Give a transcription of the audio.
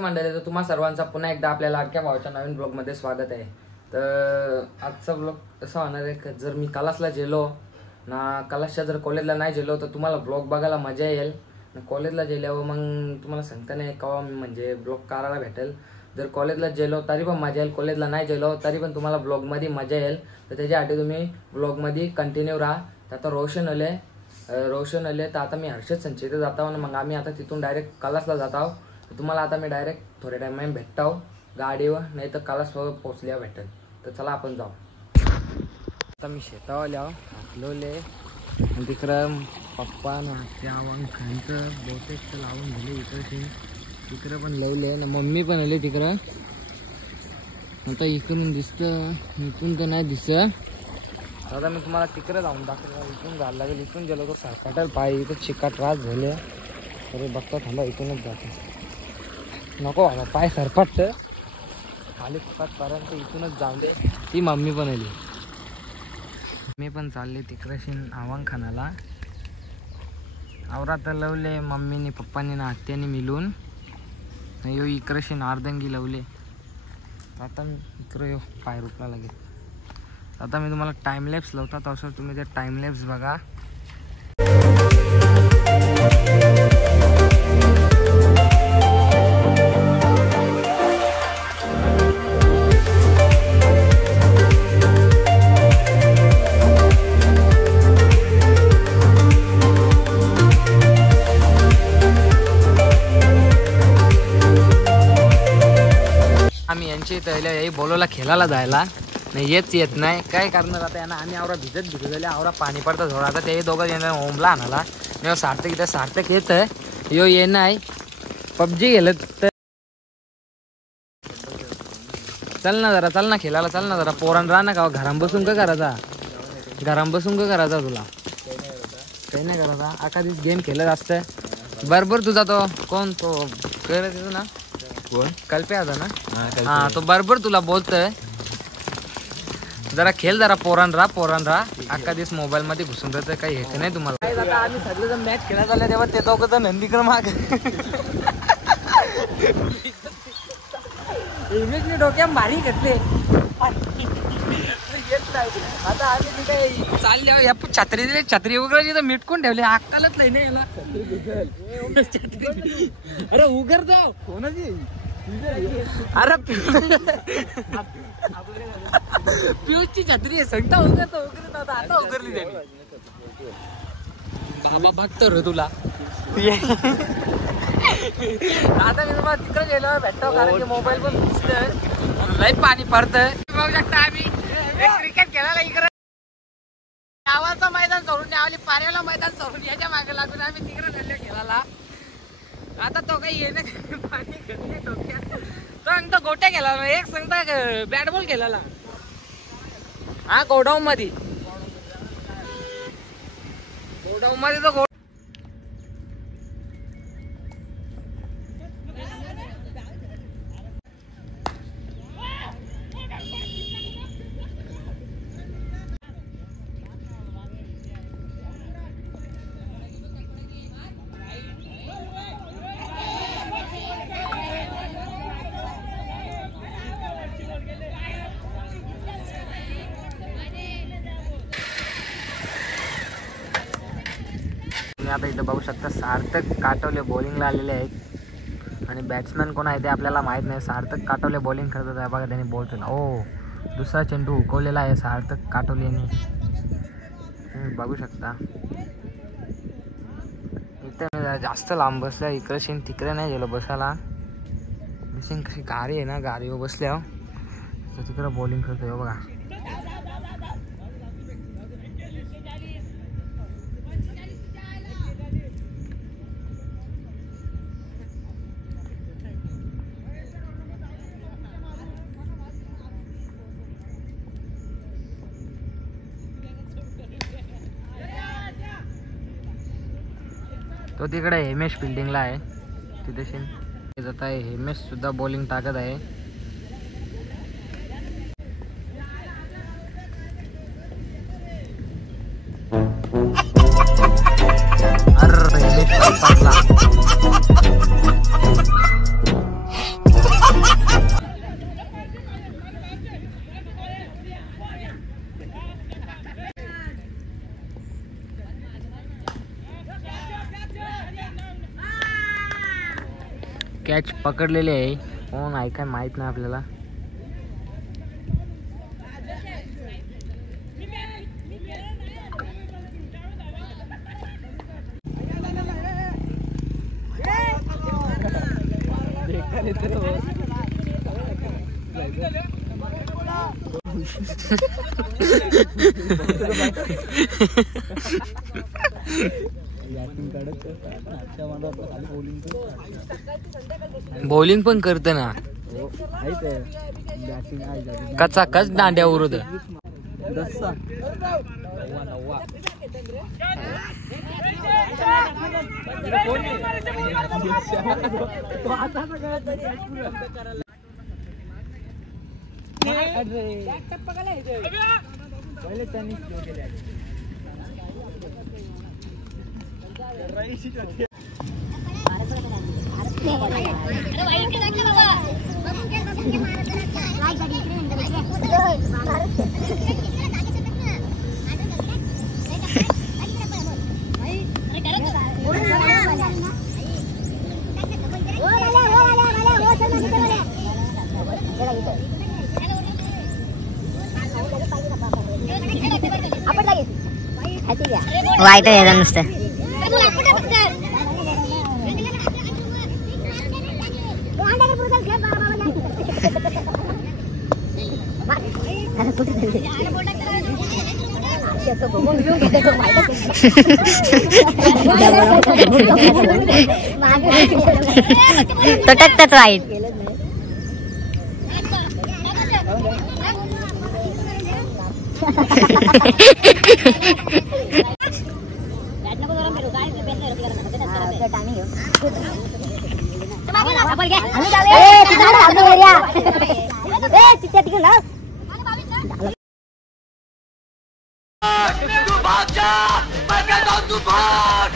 मंडळी, तर तुम्हा सर्वांचा पुन्हा एकदा आपल्या लाडक्या भावाच्या नवीन ब्लॉगमध्ये स्वागत आहे। तर आजचा ब्लॉग असा होणार आहे की जर मी कलासला गेलो ना, कलासच्या जर कॉलेजला नाही गेलो तर तुम्हाला ब्लॉग बघायला मजा येईल। कॉलेजला गेल्यावर मग तुम्हाला सांगता नाही केव्हा म्हणजे ब्लॉग करायला भेटेल। जर कॉलेजला गेलो तरी पण मजा येईल, कॉलेजला नाही गेलो तरी पण तुम्हाला ब्लॉगमध्ये मजा येईल। तर त्याच्यासाठी तुम्ही ब्लॉगमध्ये कंटिन्यू राहा। तर आता रोशन आले तर आता मी हर्षद संचित जात आहो, मग आम्ही आता तिथून डायरेक्ट कलासला जात आहो। तुम्हाला आता मी डायरेक्ट थोड्या टाइम भेटतो गाडीवर, नाही तर कलास पोहोचल्या भेटेल। तर चला आपण जाऊ। आता मी शेतावर हाकलोले आणि तिकडं पप्पा ना त्यावं खांचं बहुतेक लावून गेले, इकडं पण लावले ना, मम्मी पण आले तिकडं। आता इकडून दिसतं, इकडून तर नाही दिसत। आता मी तुम्हाला तिकडे जाऊन दाखवतो, इथून जायला लागेल। इथून गेलो तर सरकाटेल पाय, इथं चिकाट रास झाले तरी बघता थांबा, इथूनच जातो। नको बाबा पाय सरपट खाली फुकटपर्यंत, इथूनच जाऊन दे। ती मम्मी पण आली, मी पण चालले तिकडे आवांग खानाला। आवरा तर लावले मम्मीने पप्पांनी ना आत्याने मिळून, यो इकडे अर्धंगी लावले। आता मी इकडे यो पाय रुपला लागेल। आता मी तुम्हाला टाइमलॅप्स लावतात, असं तुम्ही ते टाइमलॅप्स बघा। आम्ही यांची यही बोलवला खेळायला जायला, नाही येत नाही काय करणार आता यांना। आम्ही आवरा भिजत झाले, आवरा पाणी पडतं थोडं। आता ते दोघं येणार ओमला आणाला, नाही सार्थक इथं सार्थक येत यो ये नाही पबजी गेलं तर चल ना जरा, चल ना खेळायला, चल ना जरा। पोरान राहा ना का घराम बसून का करायचा, घराम बसून का करायचा, तुला काही नाही करायचा। आका दिवस गेम खेळत असतं बरोबर। तुझा तो कोण तो करत येतो ना, कोण कल्प्या होता ना, हा तो बरोबर तुला बोलतोय जरा खेळ, जरा पोरान राहा। अख्खा दिवस मोबाईल मध्ये घुसून राहतं, काही हेच नाही तुम्हाला। आता आम्ही सगळे जण मॅच खेळत आले तेव्हा ते दोघं जण नंदीकडे माग इमेजने डोक्या मारी घेतले। आता आम्ही तिथे चालले, या छत्री वगैरे तिथं मिटकून ठेवले, अक्कालच नाही ना याला। अरे उगर जाऊ कोणाची, अरे पियूची छत्री आहे, सांगता उगरत आता उगरली त्यांनी। बाबा बघतो रे तुला आता मी तुम्हाला तिकडे गेलो भेटतो, कारण की मोबाईल पण दिसतंय, लई पाणी पडतंय। बघू शकता आम्ही क्रिकेट खेळायला इकडे गावाचं मैदान सोडून, आवली पाऱ्याला मैदान सोडून याच्या मागे लागून आम्ही तिकडे गेलो खेळायला। आता तो काही येणं पाणी घेतले डोक्यात, सांगतो गोट्या गेला, एक सांगता बॅट बॉल खेळायला हा गोडाऊन मध्ये तो आता इथं बघू शकता सार्थक काटवले बॉलिंगला आलेले आहेत, आणि बॅट्समॅन कोण आहे ते आपल्याला माहित नाही। सार्थक काटवले बॉलिंग करत आहे बघा, त्यांनी बॉल केला। ओ दुसरा चेंडू हुकवलेला आहे सार्थक काटवलेने, तुम्ही बघू शकता। इथं जास्त लांब बसल्या, इकडे शेन तिकडे नाही गेलो बसायला। शेन कशी गाडी आहे ना, गाडीवर बसल्या तिकडे बॉलिंग करतोय बघा। तो तिकडे हेमेश फिल्डिंगला आहे, तिथे जात आहे। हेमेश सुद्धा बॉलिंग टाकत आहे। अरे हेमेश कॅच पकडलेले आहे. कोण आहे काय माहित नाही आपल्याला. बॉलिंग पण करत ना कचा कच दांड्यावर होत. वाईट आहे नुसतं. तो टकतच वाईट. तूफान